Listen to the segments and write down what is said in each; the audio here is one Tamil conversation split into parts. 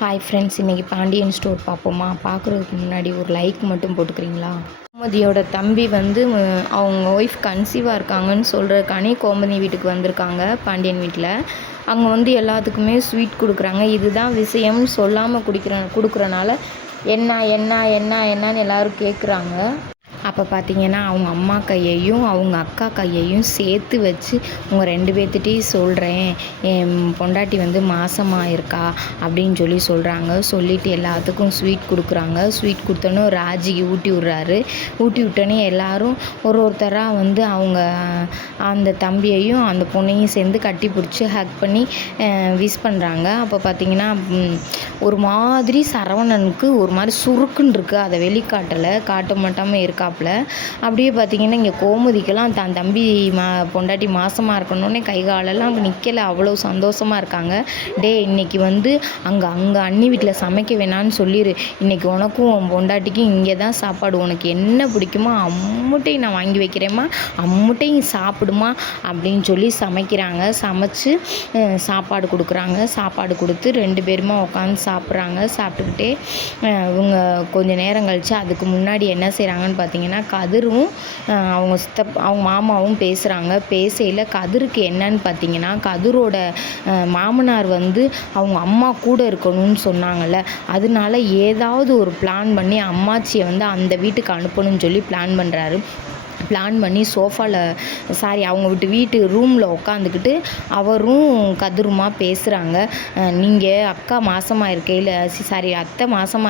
ஹாய் ஃப்ரெண்ட்ஸ், இன்றைக்கி பாண்டியன் ஸ்டோர் பார்ப்போமா? பார்க்குறதுக்கு முன்னாடி ஒரு லைக் மட்டும் போட்டுக்கிறீங்களா? கோமதியோட தம்பி வந்து அவங்க ஒய்ஃப் கன்சீவாக இருக்காங்கன்னு சொல்கிறதுக்கானே கோமதி வீட்டுக்கு வந்திருக்காங்க. பாண்டியன் வீட்டில் அங்கே வந்து எல்லாத்துக்குமே ஸ்வீட் கொடுக்குறாங்க. இதுதான் விஷயம்னு சொல்லாமல் கொடுக்குறனால என்னன்னு எல்லோரும் கேட்குறாங்க. அப்போ பார்த்தீங்கன்னா அவங்க அம்மா கையையும் அவங்க அக்கா கையையும் சேர்த்து வச்சு உங்கள் 2 பேர்த்திட்டையும் சொல்கிறேன், என் பொண்டாட்டி வந்து மாசமாக இருக்கா அப்படின்னு சொல்கிறாங்க. சொல்லிவிட்டு எல்லாத்துக்கும் ஸ்வீட் கொடுக்குறாங்க. ஸ்வீட் கொடுத்தோன்னே ராஜிக்கு ஊட்டி விட்றாரு. ஊட்டி விட்டோன்னே எல்லோரும் ஒருத்தராக வந்து அவங்க அந்த தம்பியையும் அந்த பொண்ணையும் சேர்ந்து கட்டி பிடிச்சி ஹக் பண்ணி விஷ் பண்ணுறாங்க. அப்போ பார்த்தீங்கன்னா ஒரு மாதிரி சரவணனுக்கு ஒரு மாதிரி சுருக்குன்னு இருக்குது. அதை வெளிக்காட்டலை, காட்ட மாட்டாமல் இருக்காப்புல. அப்படியே பார்த்தீங்கன்னா இங்கே கோமதிக்கெல்லாம் தான் தம்பி பொண்டாட்டி மாசமாக இருக்கணுன்னே கை காலெல்லாம் நிற்கலை, அவ்வளோ சந்தோஷமாக இருக்காங்க. இன்னைக்கு வந்து அங்கே அண்ணி வீட்டில் சமைக்க வேணான்னு சொல்லிடு, இன்றைக்கி உனக்கும் உன் பொண்டாட்டிக்கும் இங்கே தான் சாப்பாடு, உனக்கு என்ன பிடிக்குமோ அம்முட்டையும் நான் வாங்கி வைக்கிறேம்மா, அம்முட்டையும் சாப்பிடுமா அப்படின்னு சொல்லி சமைக்கிறாங்க. சமைச்சு சாப்பாடு கொடுக்குறாங்க. சாப்பாடு கொடுத்து 2 பேருமா உட்காந்து சாப்பிட்றாங்க. சாப்பிட்டுக்கிட்டே இவங்க கொஞ்சம் நேரம் கழித்து அதுக்கு முன்னாடி என்ன செய்கிறாங்கன்னு பார்த்தீங்கன்னா கதிரும் அவங்க மாமாவும் பேசுகிறாங்க. பேசையில் கதிருக்கு என்னன்னு பார்த்தீங்கன்னா கதிரோட மாமனார் வந்து அவங்க அம்மா கூட இருக்கணும்னு சொன்னாங்கல்ல, அதனால ஏதாவது ஒரு பிளான் பண்ணி அம்மாச்சியை வந்து அந்த வீட்டுக்கு அனுப்பணும்னு சொல்லி பிளான் பண்ணி அவங்க வீட்டு ரூமில் உட்காந்துக்கிட்டு அவரும் கதிருமா பேசுகிறாங்க. நீங்கள் அத்தை மாசமாக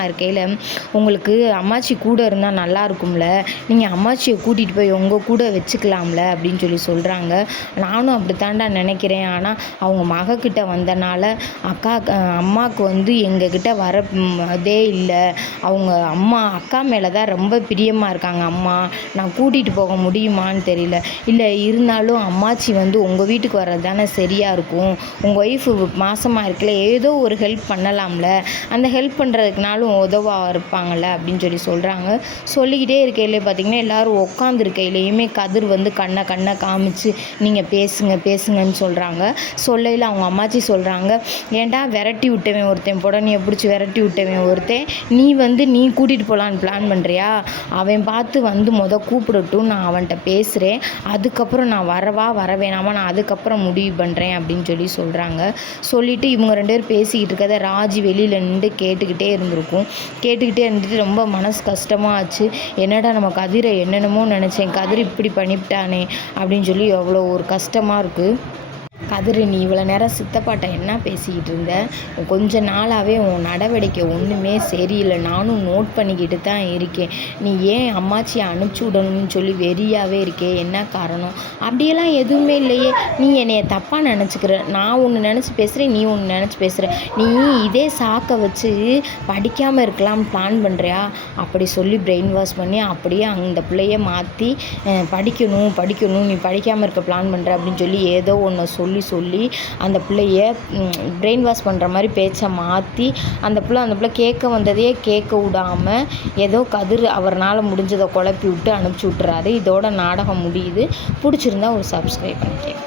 இருக்கையில் உங்களுக்கு அம்மாச்சி கூட இருந்தால் நல்லா இருக்கும்ல, நீங்கள் அம்மாச்சியை கூட்டிகிட்டு போய் உங்கள் கூட வச்சுக்கலாம்ல அப்படின்னு சொல்கிறாங்க. நானும் அப்படித்தாண்டா நினைக்கிறேன், ஆனால் அவங்க மகக்கிட்ட வந்தனால அம்மாவுக்கு வந்து எங்ககிட்ட வரதே இல்லை. அவங்க அக்கா மேலே தான் ரொம்ப பிரியமாக இருக்காங்க அம்மா. நான் கூட்டிகிட்டு போக முடியுமான்னு தெரியல. இல்லை இருந்தாலும் அம்மாச்சி வந்து உங்கள் வீட்டுக்கு வர்றது தானே சரியாக இருக்கும். உங்கள் ஒய்ஃபு மாசமாக இருக்கல, ஏதோ ஒரு ஹெல்ப் பண்ணலாம்ல, அந்த ஹெல்ப் பண்ணுறதுக்குனாலும் உதவாக இருப்பாங்கள்ல அப்படின்னு சொல்கிறாங்க. சொல்லிக்கிட்டே இருக்கையிலே பார்த்திங்கன்னா எல்லோரும் உட்காந்துருக்கையிலையுமே கதிர் வந்து கண்ணை காமிச்சு நீங்கள் பேசுங்கன்னு சொல்கிறாங்க. சொல்லையில் அவங்க அம்மாச்சி சொல்கிறாங்க, ஏன்டா விரட்டி விட்டவன் ஒருத்தன் புடனையை பிடிச்சி விரட்டி விட்டவன் ஒருத்தன் நீ கூட்டிகிட்டு போகலான்னு பிளான் பண்ணுறியா? அவன் பார்த்து வந்து கூப்பிடட்டும், நான் அவன்கிட்ட பேசுகிறேன், அதுக்கப்புறம் நான் வர வேணாமா, நான் அதுக்கப்புறம் முடிவு பண்ணுறேன் அப்படின்னு சொல்கிறாங்க. சொல்லிவிட்டு இவங்க 2 பேர் பேசிக்கிட்டு இருக்கதை ராஜி வெளியில் நின்று கேட்டுக்கிட்டே இருந்துட்டு ரொம்ப மனசு கஷ்டமாக ஆச்சு. என்னடா நம்ம கதிரை என்னென்னமோ நினச்சேன், கதிர் இப்படி பண்ணிவிட்டானே அப்படின்னு அவ்வளோ ஒரு கஷ்டமாக இருக்குது. கதிர், நீ இவ்வளோ நேரம் சித்தப்பாட்ட என்ன பேசிக்கிட்டு இருந்த? கொஞ்ச நாளாகவே உன் நடவடிக்கை ஒன்றுமே சரியில்லை, நானும் நோட் பண்ணிக்கிட்டு தான் இருக்கேன். நீ ஏன் அம்மாச்சியை அனுப்பிச்சி விடணும்னு வெறியாகவே இருக்கே, என்ன காரணம்? அப்படியெல்லாம் எதுவுமே இல்லையே, நீ என்னைய தப்பாக நினச்சிக்கிற. நான் ஒன்று நினச்சி பேசுகிறேன், நீ ஒன்று நினச்சி பேசுகிற. நீ இதே சாக்கை வச்சு படிக்காமல் இருக்கலாம் பிளான் பண்ணுறியா? அப்படி சொல்லி பிரெயின் வாஷ் பண்ணி அப்படியே அந்த பிள்ளைய மாற்றி படிக்கணும், நீ படிக்காமல் இருக்க பிளான் பண்ணுற அப்படின்னு ஏதோ ஒன்று சொல்லி அந்த பிள்ளைய பிரெயின் வாஷ் பண்ணுற மாதிரி பேச்சை மாற்றி அந்த பிள்ளை கேட்க வந்ததையே கேட்க விடாமல் ஏதோ கதிர் அவரால் முடிஞ்சதை குழப்பி விட்டு அனுப்பிச்சி விட்டுறாரு. இதோட நாடகம் முடியுது. பிடிச்சிருந்தா ஒரு சப்ஸ்கிரைப் பண்ணிக்கேன்.